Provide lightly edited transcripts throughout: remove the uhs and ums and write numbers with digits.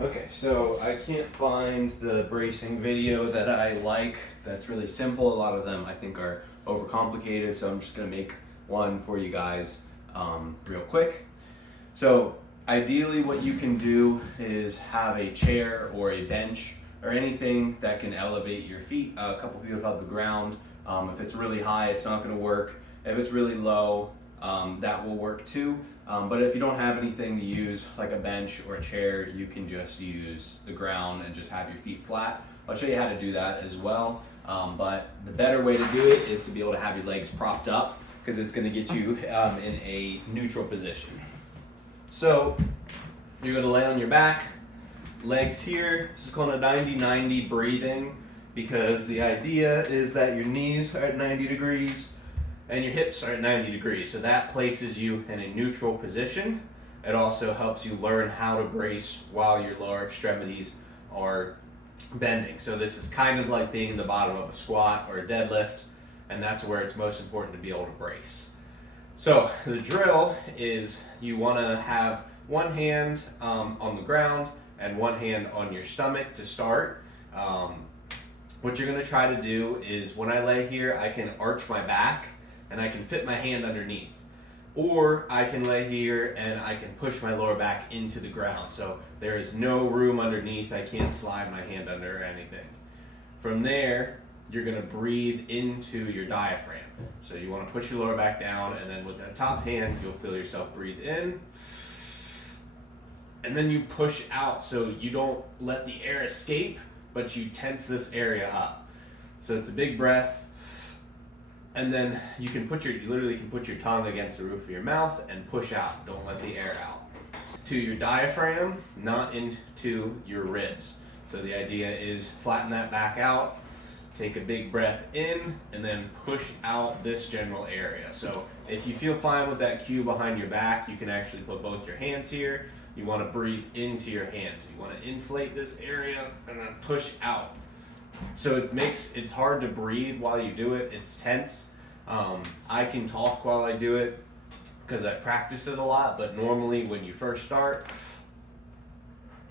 Okay, so I can't find the bracing video that I like that's really simple. A lot of them I think are overcomplicated, so I'm just gonna make one for you guys real quick. So ideally what you can do is have a chair or a bench or anything that can elevate your feet a couple feet above the ground. If it's really high, it's not gonna work. If it's really low, that will work too. But if you don't have anything to use, like a bench or a chair, you can just use the ground and just have your feet flat. I'll show you how to do that as well. But the better way to do it is to be able to have your legs propped up, because it's going to get you in a neutral position. So you're going to lay on your back, legs here. This is called a 90-90 breathing, because the idea is that your knees are at 90 degrees and your hips are at 90 degrees. So that places you in a neutral position. It also helps you learn how to brace while your lower extremities are bending. So this is kind of like being in the bottom of a squat or a deadlift, and that's where it's most important to be able to brace. So the drill is you want to have one hand on the ground and one hand on your stomach to start. What you're going to try to do is, when I lay here, I can arch my back and I can fit my hand underneath. Or I can lay here and I can push my lower back into the ground. So there is no room underneath. I can't slide my hand under or anything. From there, you're gonna breathe into your diaphragm. So you wanna push your lower back down, and then with that top hand, you'll feel yourself breathe in. And then you push out, so you don't let the air escape, but you tense this area up. So it's a big breath. And then you literally can put your tongue against the roof of your mouth and push out. Don't let the air out. To your diaphragm, not into your ribs. So the idea is flatten that back out, take a big breath in, and then push out this general area. So if you feel fine with that cue behind your back, you can actually put both your hands here. You want to breathe into your hands. You want to inflate this area and then push out. So it's hard to breathe while you do it. It's tense. I can talk while I do it because I practice it a lot, but normally when you first start,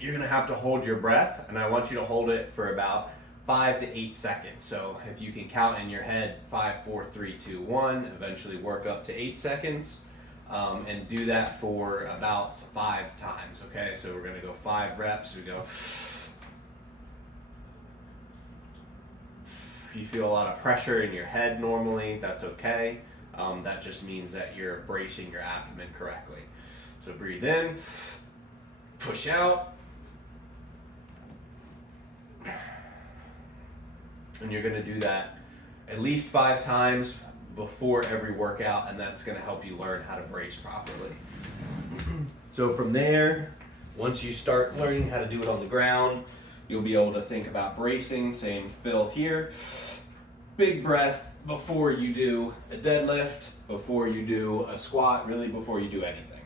you're gonna have to hold your breath, and I want you to hold it for about 5 to 8 seconds. So if you can count in your head 5, 4, 3, 2, 1, eventually work up to 8 seconds, and do that for about 5 times. Okay, so we're gonna go 5 reps. We go. If you feel a lot of pressure in your head normally, that's okay. That just means that you're bracing your abdomen correctly. So breathe in, push out, and you're gonna do that at least 5 times before every workout, and that's gonna help you learn how to brace properly. So from there, once you start learning how to do it on the ground, you'll be able to think about bracing. Same fill here. Big breath before you do a deadlift, before you do a squat, really before you do anything.